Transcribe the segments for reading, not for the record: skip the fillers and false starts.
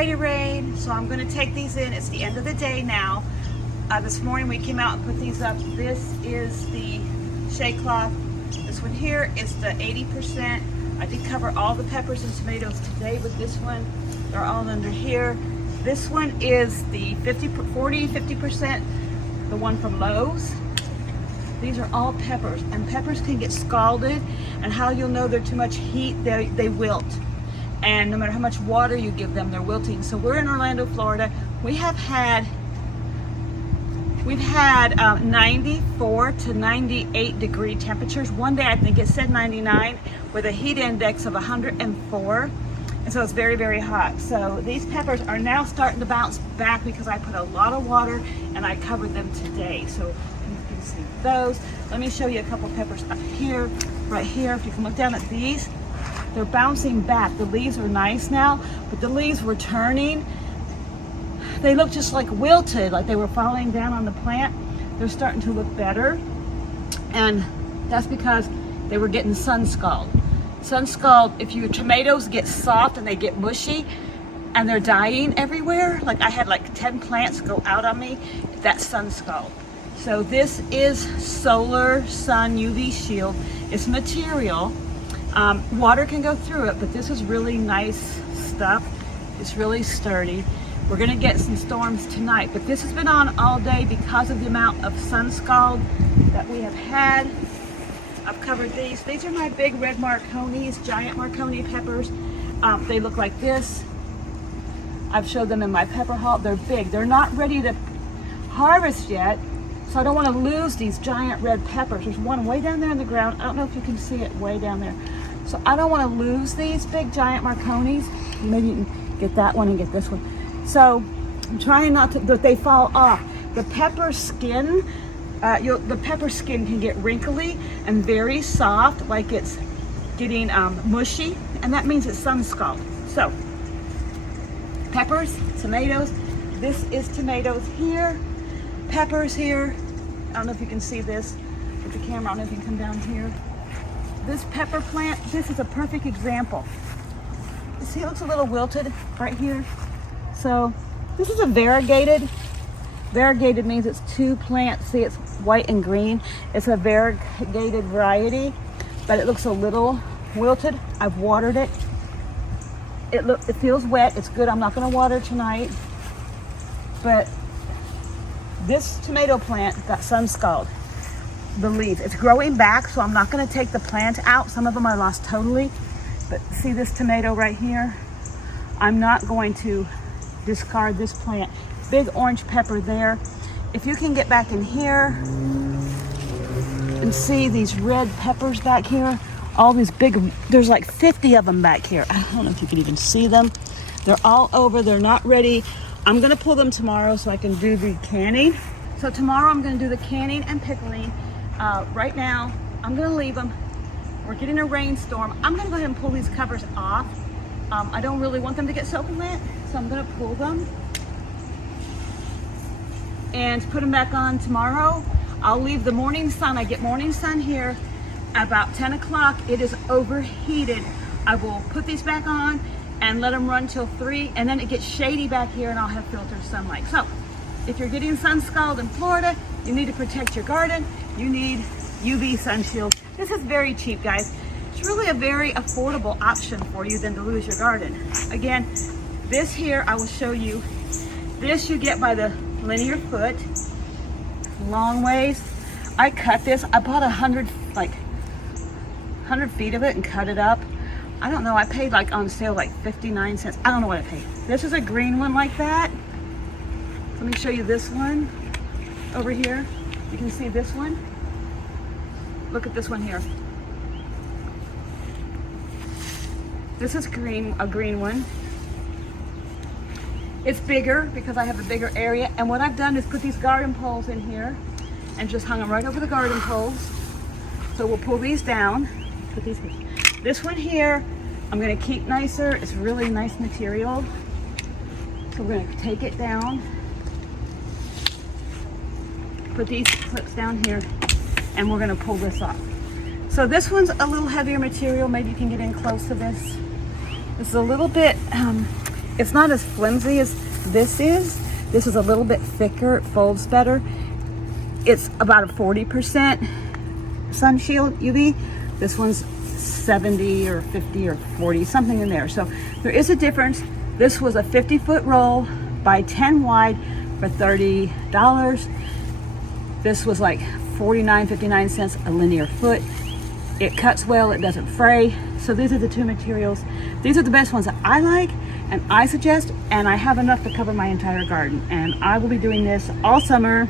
ready to rain, so I'm going to take these in. It's the end of the day now. This morning we came out and put these up. This is the shade cloth. This one here is the 80%. I did cover all the peppers and tomatoes today with this one. They're all under here. This one is the 50%, the one from Lowe's. These are all peppers, and peppers can get scalded, and how you'll know they're too much heat, they wilt. And no matter how much water you give them, they're wilting. So we're in Orlando, Florida. We've had 94 to 98 degree temperatures. One day I think it said 99 with a heat index of 104. And so it's very, very hot. So these peppers are now starting to bounce back because I put a lot of water and I covered them today. So you can see those. Let me show you a couple peppers up here, right here. If you can look down at these, they're bouncing back. The leaves are nice now, but the leaves were turning. They look just like wilted, like they were falling down on the plant. They're starting to look better. And that's because they were getting Sunscald. Sunscald, if your tomatoes get soft and they get mushy and they're dying everywhere, like I had like 10 plants go out on me, that's Sunscald. So this is Solar Sun UV Shield. It's material. Water can go through it, but this is really nice stuff. It's really sturdy. We're gonna get some storms tonight, but this has been on all day because of the amount of Sunscald that we have had. I've covered these. These are my big red Marconis, giant Marconi peppers. They look like this. I've showed them in my pepper haul. They're big. They're not ready to harvest yet, so I don't want to lose these giant red peppers. There's one way down there in the ground. I don't know if you can see it way down there. So I don't want to lose these big giant Marconis. Maybe you can get that one and get this one. So I'm trying not to, that they fall off. The pepper skin, the pepper skin can get wrinkly and very soft, like it's getting mushy, and that means it's Sunscald. So peppers, tomatoes. This is tomatoes here, peppers here. I don't know if you can see this with the camera. I don't know if you can come down here. This pepper plant, this is a perfect example. You see, it looks a little wilted right here. So this is a variegated. Variegated means it's two plants. See, it's white and green. It's a variegated variety, but it looks a little wilted. I've watered it. It feels wet. It's good. I'm not going to water tonight. But this tomato plant got Sunscald. The leaf. It's growing back, so I'm not going to take the plant out. Some of them I lost totally. But see this tomato right here? I'm not going to discard this plant. Big orange pepper there. If you can get back in here and see these red peppers back here, all these big, there's like 50 of them back here. I don't know if you can even see them. They're all over. They're not ready. I'm going to pull them tomorrow so I can do the canning. So tomorrow I'm going to do the canning and pickling. Right now, I'm going to leave them. We're getting a rainstorm. I'm going to go ahead and pull these covers off. I don't really want them to get soaking wet, so I'm going to pull them and put them back on tomorrow. I'll leave the morning sun. I get morning sun here about 10 o'clock. It is overheated. I will put these back on and let them run till 3, and then it gets shady back here and I'll have filtered sunlight. So if you're getting Sunscald in Florida, you need to protect your garden. You need UV sun shield. This is very cheap, guys. It's really a very affordable option for you than to lose your garden. Again, this here, I will show you. This you get by the linear foot, long ways. I cut this. I bought 100 feet of it and cut it up. I don't know. I paid like on sale like 59 cents. I don't know what I paid. This is a green one like that. Let me show you this one over here. You can see this one. Look at this one here. This is green, a green one. It's bigger because I have a bigger area. And what I've done is put these garden poles in here and just hung them right over the garden poles. So we'll pull these down. Put these here. This one here, I'm gonna keep nicer. It's really nice material. So we're gonna take it down. Put these clips down here and we're gonna pull this off. So this one's a little heavier material. Maybe you can get in close to this. This is a little bit, It's not as flimsy as this is. This is a little bit thicker, it folds better. It's about a 40% sun shield UV. This one's 70 or 50 or 40, something in there. So there is a difference. This was a 50-foot roll by 10 wide for $30. This was like 49.59 cents a linear foot. It cuts well, it doesn't fray. So these are the two materials. These are the best ones that I like and I suggest, and I have enough to cover my entire garden. And I will be doing this all summer.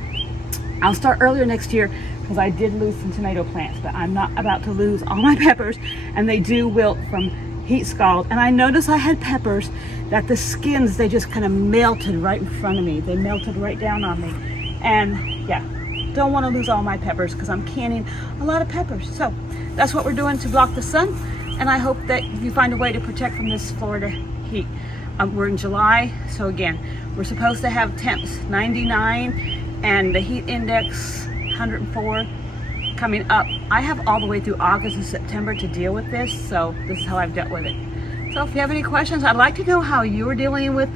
I'll start earlier next year because I did lose some tomato plants, but I'm not about to lose all my peppers, and they do wilt from heat scald. And I noticed I had peppers that the skins, they just kind of melted right in front of me. They melted right down on me. And yeah, don't want to lose all my peppers because I'm canning a lot of peppers. So that's what we're doing to block the sun. And I hope that you find a way to protect from this Florida heat. We're in July, so again, we're supposed to have temps 99 and the heat index 104 coming up. I have all the way through August and September to deal with this, so this is how I've dealt with it. So if you have any questions, I'd like to know how you're dealing with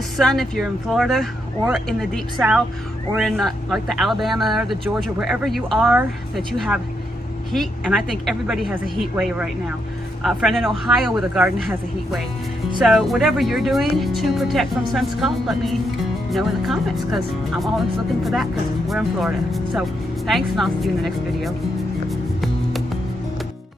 sun if you're in Florida or in the deep south or in like the Alabama or the Georgia, wherever you are, that you have heat. And I think everybody has a heat wave right now. A friend in Ohio with a garden has a heat wave. So whatever you're doing to protect from Sunscald, let me know in the comments, because I'm always looking for that because we're in Florida. So thanks, and I'll see you in the next video.